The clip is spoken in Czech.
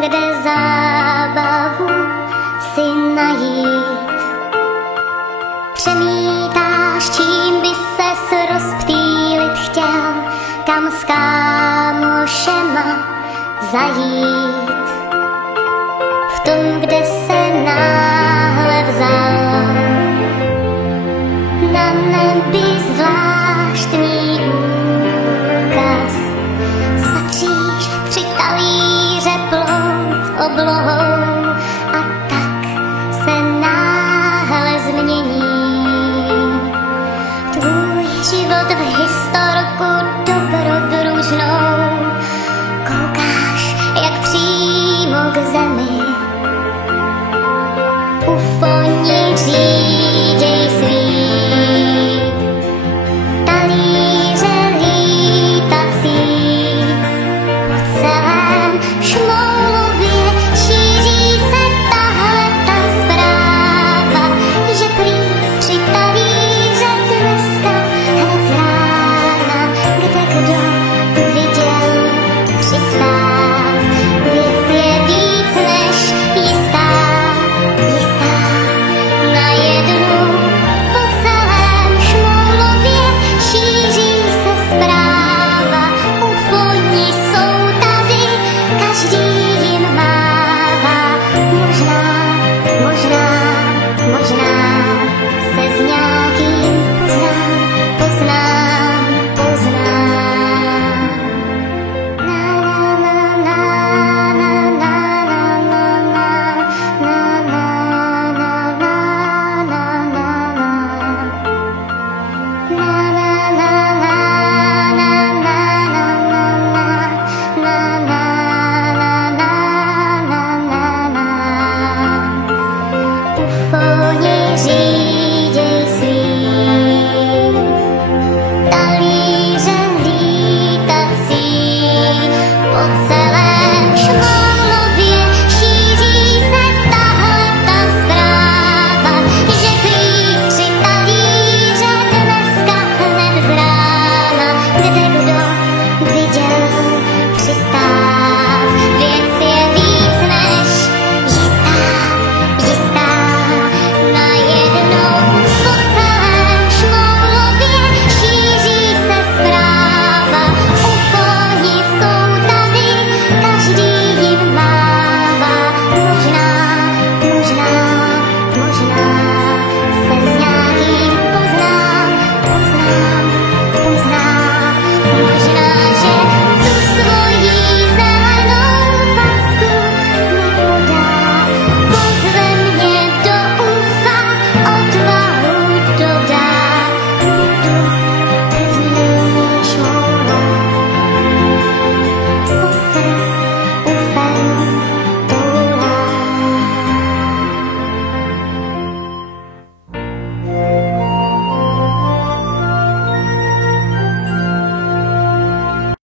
kde zábavu si najít. Přemítáš, čím by ses rozptýlit chtěl, kam s kámošema zajít. V tom, kde se náhle vzal na nebi zvláštní úkaz. Spatříš 3 talíře plout oblohou a tak se náhle změní tvůj život v historku dobrodružnou. Koukáš, jak přímo k zemi